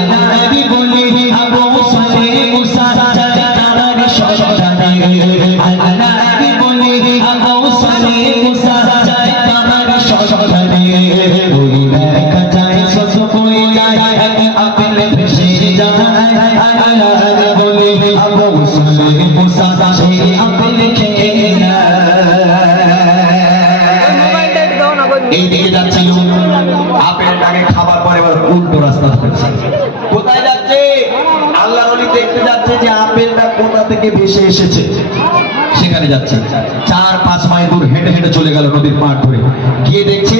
I'm আপেলটা কোথা থেকে ভেসে এসেছে সেখানে যাচ্ছে চার পাঁচ মাইল দূর হেঁটে হেঁটে চলে গেল নদীর পাড় ধরে গিয়ে দেখছে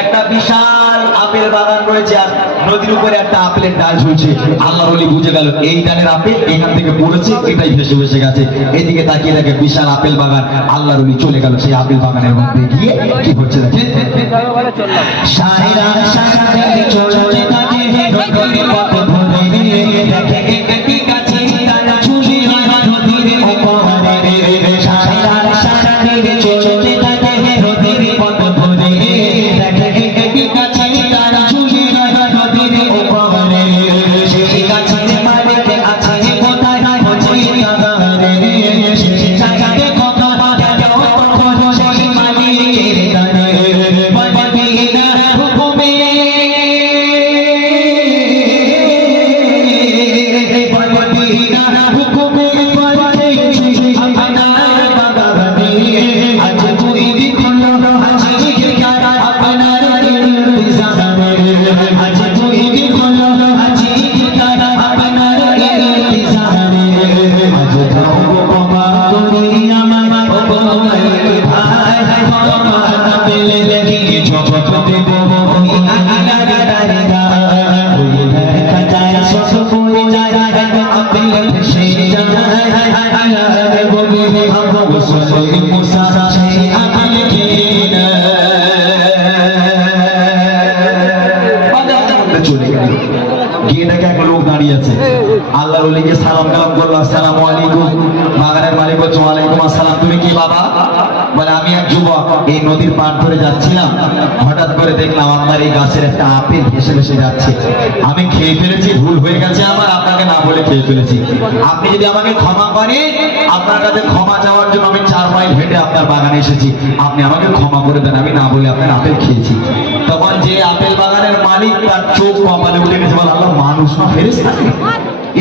একটা বিশাল আপেল বাগান রয়েছে আর নদীর উপরে একটা আপেলের ডাল ঝুলছে আল্লাহ অলি বুঝে গেল এই ডালের আপেল এখান থেকে পড়েছে এটাই ভেসে ভেসে গেছে এদিকে তাকিয়ে দেখে বিশাল আপেল বাগান আল্লাহ অলি চলে গেল সেই আপেল বাগানের মধ্যে গিয়ে কি হচ্ছে দেখে সারা সারা চলতে থাকে নেয় চলে গেল গিয়ে দেখে এক লোক দাঁড়িয়ে আছে। আল্লাহর ওলিকে সালাম কালাম করল, আসসালামু আলাইকুম। বাগানের মালিক বলছে, ওয়ালাইকুম আসসালাম। তুমি কি বাবা? বলে, আমি এক যুবক। এই নদীর পার ধরে যাচ্ছিলাম। হঠাৎ করে দেখলাম আপনার এই গাছের একটা আপেল ভেসে ভেসে যাচ্ছে। আমি খেয়ে ফেলেছি, ভুল হয়ে গেছে আমার, আপনাকে না বলে খেয়ে ফেলেছি। আপনি যদি আমাকে ক্ষমা করেন, আপনার কাছে ক্ষমা চাওয়ার জন্য আমি চার মাইল হেঁটে আপনার বাগানে এসেছি। আপনি আমাকে ক্ষমা করে দেন, আমি না বলে আপনার আপেল খেয়েছি। তখন যে আপেল বাগানের মালিক, তার চোখ কপালে উঠে গেছে, বলে আল্লাহ মানুষ না ফেরেস্তা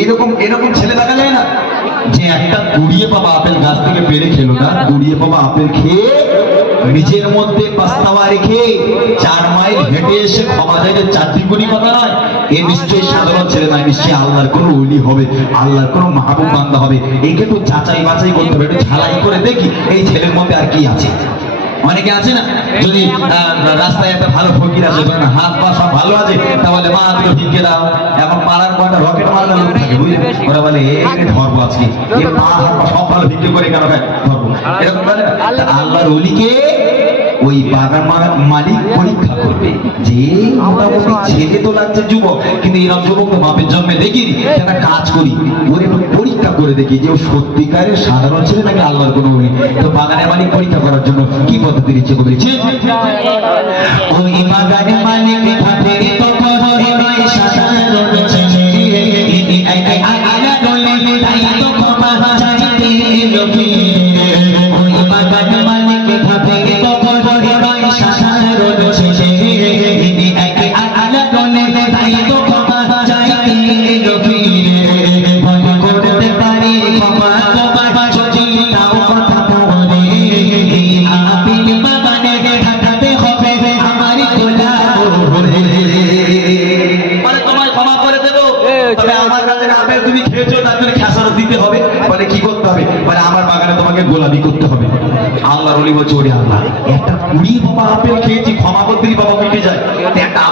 এরকম এরকম ছেলে দেখা যায় না? যে একটা আপেল গাছ থেকে পেরে খেলো না আপেল খেয়ে নিজের মধ্যে রেখে চার মাইল হেঁটে এসে ক্ষমা চারটি কোটি কথা নয়। এ নিশ্চয়ই সাধারণ ছেলে নয়, নিশ্চয়ই আল্লাহর কোনো ওলি হবে, আল্লাহর কোনো মাহবুব বান্দা হবে। একে একটু যাচাই বাছাই করতে হবে, একটু ঝালাই করে দেখি, এই ছেলের মধ্যে আর কি আছে? অনেকে আছে না? যদি রাস্তায় একটা ভালো ফকির আছে হাত পা সব ভালো আছে, তাহলে মা, তুমি ভিক্ষে দাও। এখন পাড়ার কয়টা রকেট মারলে লোক থাকে, বুঝলি? ওরা বলে, এ ধর্ম আজকে এ পা হাত পা সব ভালো ভিক্ষে করে কেন ভাই ধর্ম। এরকম বলে আল্লাহর অলিকে ওই বাগান মালিক পরীক্ষা করবে যে মোটামুটি ছেলে তো লাগছে যুবক কিন্তু এরকম যুবক তো বাপের জন্মে দেখিনি একটা কাজ করি। ওর একটু পরীক্ষা করে দেখি যে ও সত্যিকারের সাধারণ ছেলে নাকি আল্লাহর কোনো উনি তো বাগানের মালিক পরীক্ষা করার জন্য কি পদ্ধতি দিচ্ছে বলেছে ওই বাগানের মালিক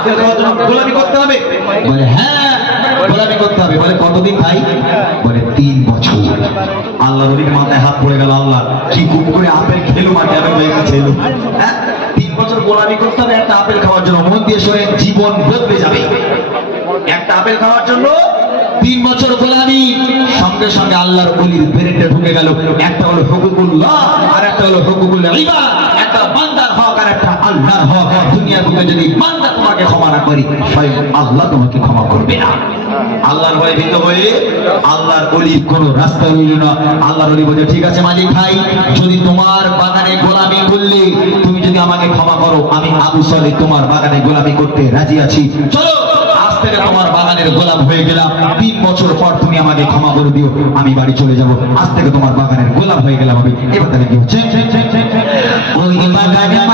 আপেল খাওয়ার জন্য গোলামি করতে হবে। বলে হ্যাঁ গোলামি করতে হবে। বলে, কতদিন ভাই? বলে, তিন বছর। আল্লাহ রলির মাথায় হাত পড়ে গেল আল্লাহ। কি খুব করে আপেল খেলো মা কেন হয়ে গেছে। হ্যাঁ তিন বছর গোলামি করতে হবে, একটা আপেল খাওয়ার জন্য। মন দিয়ে শুনে, জীবন বদলে যাবে। একটা আপেল খাওয়ার জন্য তিন বছর গোলামি। সঙ্গে সঙ্গে আল্লাহর বলির ব্রেনে ঢুকে গেল। একটা হলো হুকুকুল্লাহ, আর একটা হলো হুকুকুল ইবাদ। একটা বান্দার হক আর একটা আল্লাহর হক। দুনিয়ার বুকে যদি বান্দা তোমাকে ক্ষমা না করি, স্বয়ং আল্লাহ তোমাকে ক্ষমা করবে না। আল্লাহর ভয়ে ভীত হয়ে আল্লাহর অলির কোনো রাস্তা রইল না। আল্লাহর অলি বলছে, ঠিক আছে মালিক ভাই, যদি তোমার বাগানে গোলামি করলে তুমি যদি আমাকে ক্ষমা করো, আমি আবু সালে তোমার বাগানে গোলামি করতে রাজি আছি। চলো, আজ থেকে তোমার বাগানের গোলাম হয়ে গেলাম। তিন বছর পর তুমি আমাকে ক্ষমা করে দিও, আমি বাড়ি চলে যাব। আজ থেকে তোমার বাগানের গোলাম হয়ে গেলাম আমি। এবার তাহলে কি হচ্ছে? ওই বাগানে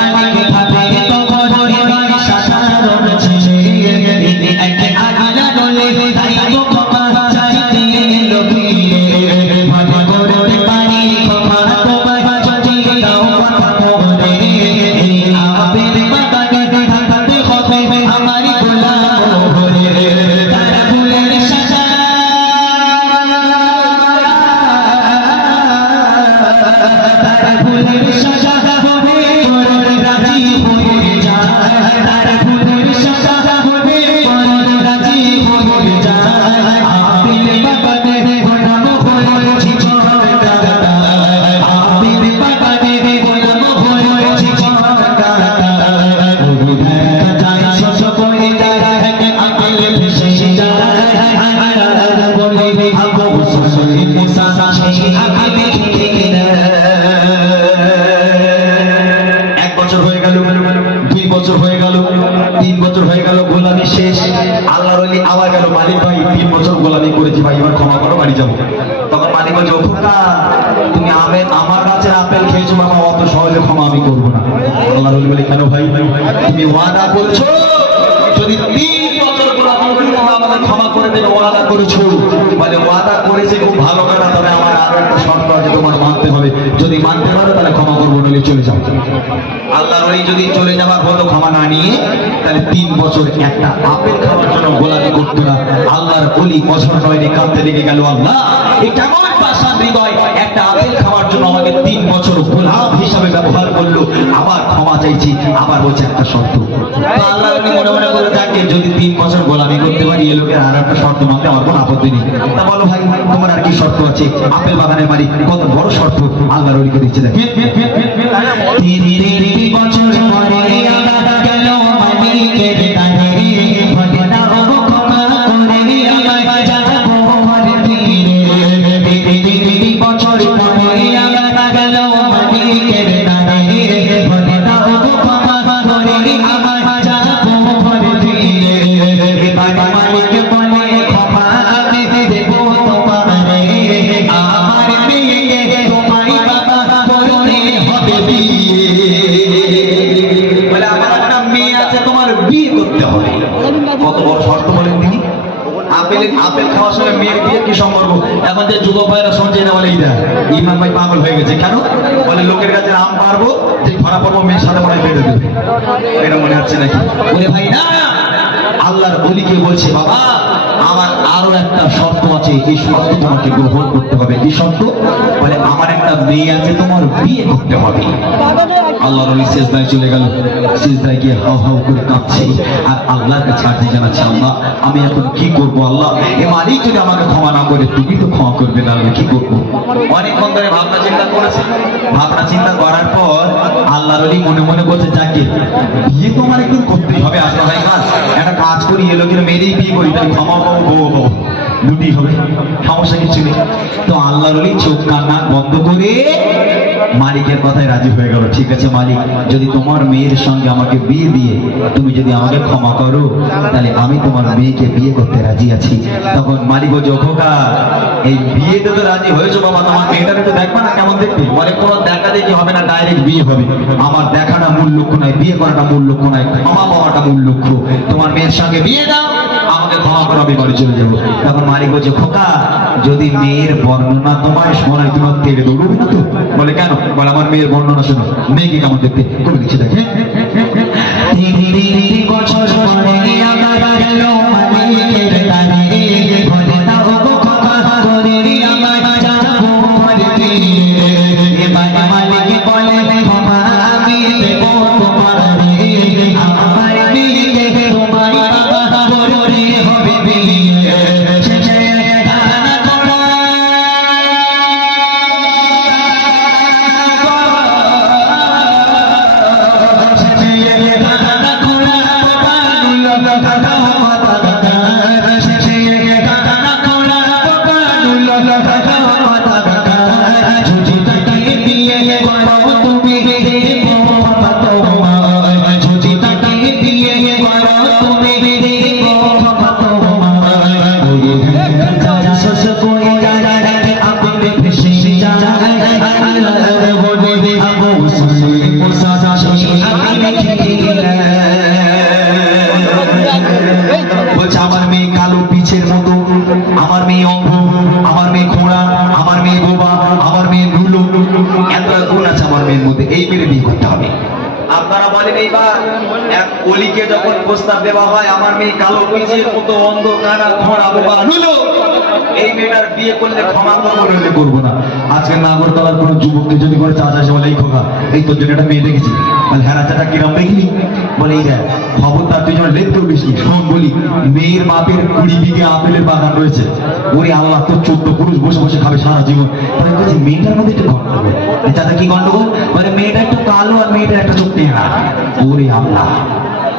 তুমি ওয়াদা করেছ, যদি তিন বছর আমাকে ক্ষমা করে দেবে, ওয়াদা করেছ। বলে ওয়াদা করেছে, খুব ভালো কথা, তবে আমার আরও একটা শর্ত আছে তোমার মানতে হবে। যদি মানতে পারো, তাহলে ক্ষমা করব, নইলে চলে যাও। আল্লাহর ওই যদি চলে যাবার হতো ক্ষমা না নিয়ে, তাহলে তিন বছর একটা আপেল খাওয়ার জন্য গোলামি করতো না। আল্লাহর অলি বছর নয় কাঁদতে লেগে গেল আল্লাহ। এই কেমন পাশান হৃদয়, একটা আপেল খাওয়ার জন্য আমাকে তিন বছর গোলাপ হিসাবে ব্যবহার করল আবার ক্ষমা চাইছি। আবার বলছে একটা শর্ত। আল্লাহ মনে মনে করে যাকে যদি তিন বছর গোলামি করতে পারি এ লোকের আর একটা শর্ত মানতে আমার কোনো আপত্তি নেই। তা বলো ভাই তোমার আর কি শর্ত আছে? আপেল বাগানের মালিক কত বড় শর্ত? আল্লাহ অলিকে দিচ্ছে দেখে। তিন তিন বছর আপেল খাওয়ার সঙ্গে মেয়ের বিয়ে কি সম্পর্ক? এখন যে যুবক ভাইরা শুনছে না বলে, ইদা ইমাম ভাই পাগল হয়ে গেছে কেন? বলে, লোকের কাছে আম পারব, যে ধরা পড়ব, মেয়ের সাথে মনে হয় দেবে। এটা মনে হচ্ছে নাকি? বলে, ভাই, না আল্লাহর অলিকে বলছে, বাবা, আমার আরও একটা শর্ত আছে। এই শর্ত তোমাকে গ্রহণ করতে হবে। এই শর্ত? বলে, আমার একটা মেয়ে আছে, তোমার বিয়ে করতে হবে। আল্লাহর অলি শেষদায় চলে গেল। শেষদায় গিয়ে হাউ হাউ করে কাঁদছে আর আল্লাহর কাছে আর্জি জানাচ্ছে, আল্লাহ, আমি এখন কি করব, আল্লাহ? এ মালিক যদি আমাকে ক্ষমা না করে, তুমি তো ক্ষমা করবে না, আমি কি করব? অনেকক্ষণ ধরে ভাবনা চিন্তা করেছে। ভাবনা চিন্তা করার পর আল্লাহর অলি মনে মনে বলছে, যাকে বিয়ে তো আমার একদিন করতেই হবে, আসলে ভাই না একটা কাজ করি এলো কিনা মেয়েরই বিয়ে করি, তাহলে ক্ষমা পাবো, বউ পাবো। দুটি হবে, সমস্যা কিছু নেই। তো আল্লাহর চোখ কান্না বন্ধ করে মালিকের কথায় রাজি হয়ে গেল। ঠিক আছে মালিক, যদি তোমার মেয়ের সঙ্গে আমাকে বিয়ে দিয়ে তুমি যদি আমাকে ক্ষমা করো, তাহলে আমি তোমার মেয়েকে বিয়ে করতে রাজি আছি। তখন মালিক বলছে খোকা এই বিয়েতে তো রাজি হয়েছো বাবা, তোমার মেয়েটাকে তো দেখবা না কেমন দেখতে? বলে, কোনো দেখা দেখি হবে না ডাইরেক্ট বিয়ে হবে। আমার দেখাটা মূল লক্ষ্য নয়, বিয়ে করাটা মূল লক্ষ্য নয়, ক্ষমা পাওয়াটা মূল লক্ষ্য। তোমার মেয়ের সঙ্গে বিয়ে দাও আমাকে ক্ষমা করো, আমি বাড়ি চলে যাব। তখন মালিক বলছে, খোকা, যদি মেয়ের বর্ণনা তোমায় শোনায়, তোমার তেড়ে দৌড়বে না তো? বলে, কেন? বলে, আমার মেয়ের বর্ণনা শোনো। মেয়েকে কেমন দেখতে? করে দিচ্ছে দেখে। মধ্যে এই মেরে বিয়ে করতে হবে। আপনারা বলেন এইবার, এক অলিকে যখন প্রস্তাব দেওয়া হয়, আমার মেয়ে কালো পিছিয়ে মতো অন্ধকার ধরা নুলো এই মেয়েটার বিয়ে করলে ক্ষমা করব নইলে করব না। আজকে নাগরতলার কোনো যুবককে যদি করে চাচা আসে বলে, এই খোকা, এই তোর জন্য একটা মেয়ে দেখেছি। বলে হ্যাঁ চাচা কিরম দেখলি বলে, এই দেখ, খবরদার তুই যখন লেট করবিস শোন বলি, মেয়ের বাপের কুড়ি বিঘে আপেলের বাগান রয়েছে। ওরে আল্লাহ, তোর চোদ্দ পুরুষ বসে বসে খাবে সারা জীবন। তাহলে বলছি মেয়েটার মধ্যে একটু গন্ডগোল। চাচা, কি গন্ডগোল? মানে মেয়েটা একটু কালো আর মেয়েটা একটা চোখ টেঁড়া ওরে আল্লাহ।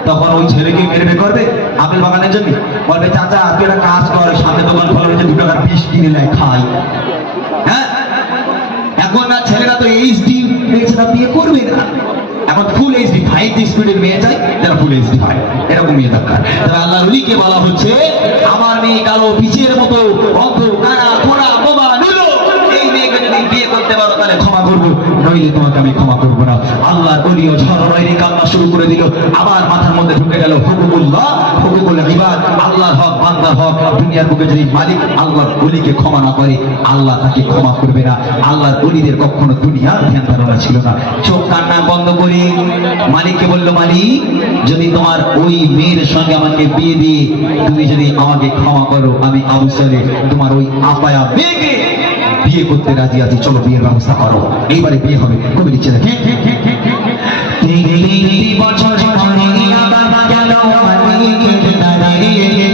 তখন ওই ছেলেকে মেরে বে করবে। আপেল বাগানের জন্য? বলবে চাচা, তুই একটা কাজ কর সামনে দোকান খোলা হয়েছে দু টাকার পিস কিনে নেয় খাই। হ্যাঁ? এখন না, ছেলেরা তো এইচডি না, বিয়ে করবে না। এখন ফুল এইচডি ফাইভ স্পিডের মেয়ে চাই, যারা ফুল এইচডি ফাইভ এরকম মেয়ে দরকার। আল্লাহ রুলিকে বলা হচ্ছে, আমার মেয়ে মতো, অন্ধ কানা খোড়া ক্ষমা করব। নইলে তোমাকে আমি ক্ষমা করব না। শুরু করে দিল। আবার মাথার মধ্যে ঢুকে গেল, হুকুমুল্লাহ হুকুমুল ইবাদ আল্লাহর হক হক দুনিয়ার বুকে যদি মালিক আল্লাহর ক্ষমা না করে আল্লাহ তাকে ক্ষমা করবে না আল্লাহর কখনো দুনিয়ার ধ্যান ধারণা ছিল না চোখ কান্না বন্ধ মালিককে বলল মালিক যদি তোমার ওই মেয়ের সঙ্গে আমাকে বিয়ে দিয়ে তুমি যদি আমাকে ক্ষমা করো আমি তোমার ওই আপায়া বিয়ে করতে রাজি আছি চলো বিয়ের ব্যবস্থা করো এইবারে বিয়ে হবে কবি লিখছে দেখে বছর গেল মালিকের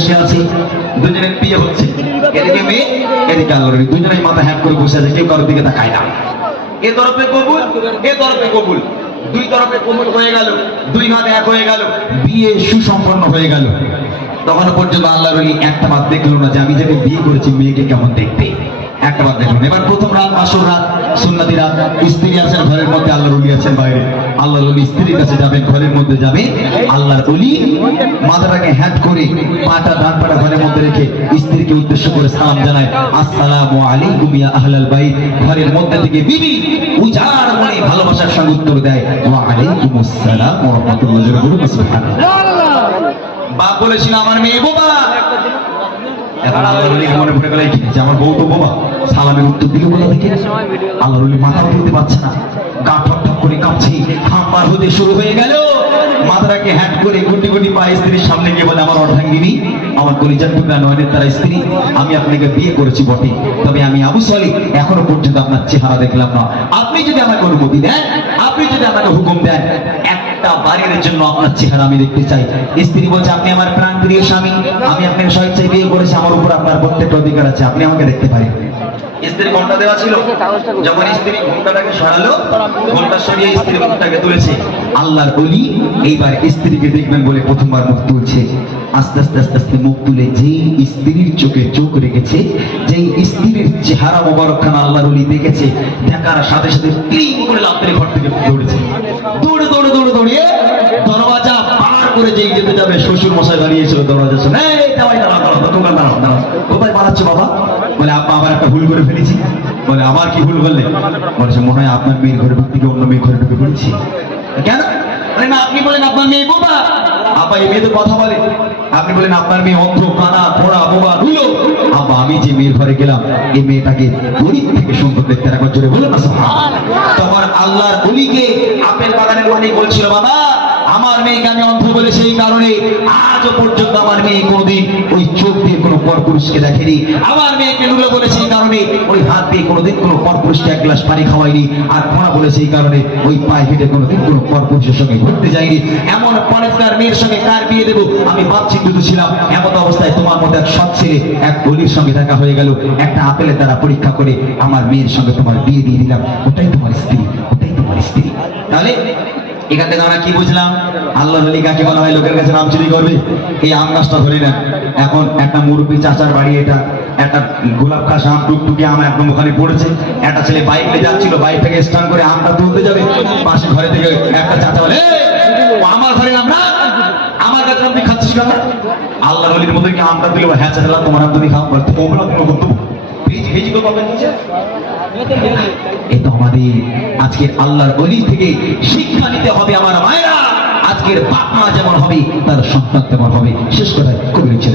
বসে আছে দুজনের বিয়ে হচ্ছে। এদিকে মেয়ে এদিকে আল্লাহর অলি দুজনেই মাথা হ্যাট করে বসে আছে, কেউ কারোর দিকে তাকায় না। এ তরফে কবুল, এ তরফে কবুল। দুই তরফে কবুল হয়ে গেল, দুই হাত এক হয়ে গেল, বিয়ে সুসম্পন্ন হয়ে গেল। তখন পর্যন্ত আল্লাহর অলি একটা বার দেখল না যে আমি যাকে বিয়ে করেছি, মেয়েকে কেমন দেখতে। একটা বার দেখলেন এবার প্রথম রাত, আসর রাত, সুন্নাতি রাত, স্ত্রী আছেন ঘরের মধ্যে, আল্লাহর অলি আছেন বাইরে। আল্লাহর অলি স্ত্রীর কাছে যাবে ঘরের মধ্যে যাবে। আল্লাহর অলি মাথাটাকে হ্যাট করে পাটা, ডান পাটা ঘরের মধ্যে রেখে স্ত্রীকে উদ্দেশ্য করে সালাম জানায়, আসসালামু আলাইকুম ইয়া আহলাল বাইত। ঘরের মধ্যে থেকে বিবি উজাড় মনে ভালোবাসার সঙ্গে উত্তর দেয়, ওয়া আলাইকুম আসসালাম ওয়া রাহমাতুল্লাহি ওয়া বারাকাতুহু। বাপ বলেছিল, আমার মেয়ে বোবা। আমার বউ তো বোবা। সালামের উত্তর দিল কোথা থেকে? আল্লাহর মাথা তুলতে পারছে না। গা ঠক ঠক করে কাঁপছে। খাম্বার হতে শুরু হয়ে গেল। মাথাটাকে হ্যাট করে গুটি গুটি পায়ে স্ত্রীর সামনে গিয়ে বলে, আমার অর্ধাঙ্গিনী, আমার কলিজার টুকরা নয়নের তারা স্ত্রী, আমি আপনাকে বিয়ে করেছি বটে। তবে আমি আবু সলি এখনও পর্যন্ত আপনার চেহারা দেখলাম না। আপনি যদি আমাকে অনুমতি দেন, আপনি যদি আমাকে হুকুম দেন, একটা বাড়ির জন্য আপনার চেহারা আমি দেখতে চাই। স্ত্রী বলছে, আপনি আমার প্রাণ প্রিয় স্বামী, আমি আপনার স্বেচ্ছায় বিয়ে করেছি, আমার উপর আপনার প্রত্যেকটা অধিকার আছে, আপনি আমাকে দেখতে পারেন। স্ত্রী ঘণ্টা দেওয়া ছিল। যখন স্ত্রী ঘন্টাটাকে সরালো ঘণ্টা সরিয়ে স্ত্রী ঘন্টাকে তুলেছে। আল্লাহর অলি এইবার স্ত্রীকে দেখবেন বলে প্রথমবার মুখ তুলছে। আস্তে আস্তে আস্তে আস্তে মুখ তুলে যেই স্ত্রীর চোখে চোখ রেখেছে, যেই স্ত্রীর চেহারা মোবারকখানা আল্লাহর অলি দেখেছে, দেখার সাথে সাথে ক্লিং করে লাফের ঘর থেকে দৌড়েছে দৌড়ে দৌড়ে দৌড়ে, দৌড়িয়ে দরওয়াজা পার করে যেই যেতে যাবে শ্বশুর মশাই দাঁড়িয়েছিল দরওয়াজার সামনে এই দাঁড়াই দাঁড়াও দাঁড়াও দোকান দাঁড়াও দাঁড়াও কোথায় পালাচ্ছ বাবা বলে আপা আবার একটা ভুল করে ফেলেছি। বলে আবার কি ভুল করলে? বলছে মনে হয় আপনার মেয়ের ঘরে ঢুকতে অন্য মেয়ের ঘরে ঢুকে পড়েছি। কেন? না আপনি বলেন আপনার মেয়ে বোবা। আপা এই মেয়ে তো কথা বলে। আপনি বলেন আপনার মেয়ে অন্ধ কানা পোড়া বোবা ধুলো। আব্বা আমি যে মেয়ের ঘরে গেলাম এই মেয়েটাকে গরিব থেকে দেখতে একবার জোরে বলো না তখন আল্লাহর অলিকে বাগানের মালিক বলছিল বাবা আমার মেয়েকে আমি অন্ধ বলে সেই কারণে আজও পর্যন্ত আমার মেয়ে কোনোদিন ওই চোখ দিয়ে কোনো পরপুরুষকে দেখেনি। আমার মেয়েকে নুলো বলে সেই কারণে ওই হাত দিয়ে কোনোদিন কোনো পরপুরুষকে এক গ্লাস পানি খাওয়াইনি। আর খোঁড়া বলে সেই কারণে ওই পায়ে হেঁটে কোনোদিন কোনো পরপুরুষের সঙ্গে ঘুরতে যাইনি। এমন পরেশকার মেয়ের সঙ্গে কার বিয়ে দেবো? আমি ভাবছি কিন্তু ছিলাম। এমন অবস্থায় তোমার মতো এক সৎ ছেলে, এক বলির সঙ্গে দেখা হয়ে গেল। একটা আপেলের দ্বারা পরীক্ষা করে আমার মেয়ের সঙ্গে তোমার বিয়ে দিয়ে দিলাম। ওটাই তোমার স্ত্রী, ওটাই তোমার স্ত্রী। তাহলে এখান থেকে আমরা কি বুঝলাম? আল্লাহ নলি কাকে বলা হয়? লোকের কাছে নাম চুরি করবে? এই আম গাছটা ধরে নেন এখন একটা মুরব্বী চাচার বাড়ি, এটা একটা গোলাপ খাস আম টুকটুকি আম একদম ওখানে পড়েছে। একটা ছেলে বাইক নিয়ে যাচ্ছিল, বাইক থেকে স্টান করে আমটা তুলতে যাবে। পাশে ঘরে থেকে একটা চাচা বলে আমার ঘরে আম না? আমার কাছে আপনি খাচ্ছিস কেন? আল্লাহ নলির মধ্যে কি আমটা দিল হ্যাঁ চাচা, তোমার আম তুমি খাও, বলে, তোমরা কোনো গন্তব্য ভিজ ভিজ গো পাবেন এ তো আমাদের আজকের আল্লাহর বলি থেকে শিক্ষা নিতে হবে আমার মায়েরা। আজকের বাপ মা যেমন হবে, তার সন্তান তেমন হবে। শেষ কথা কবি লিখছে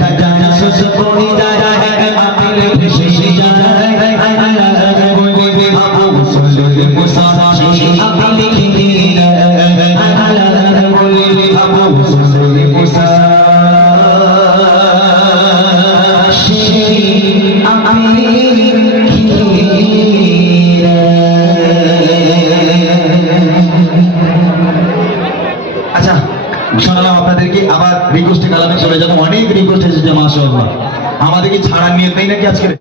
খাজানা সুস কই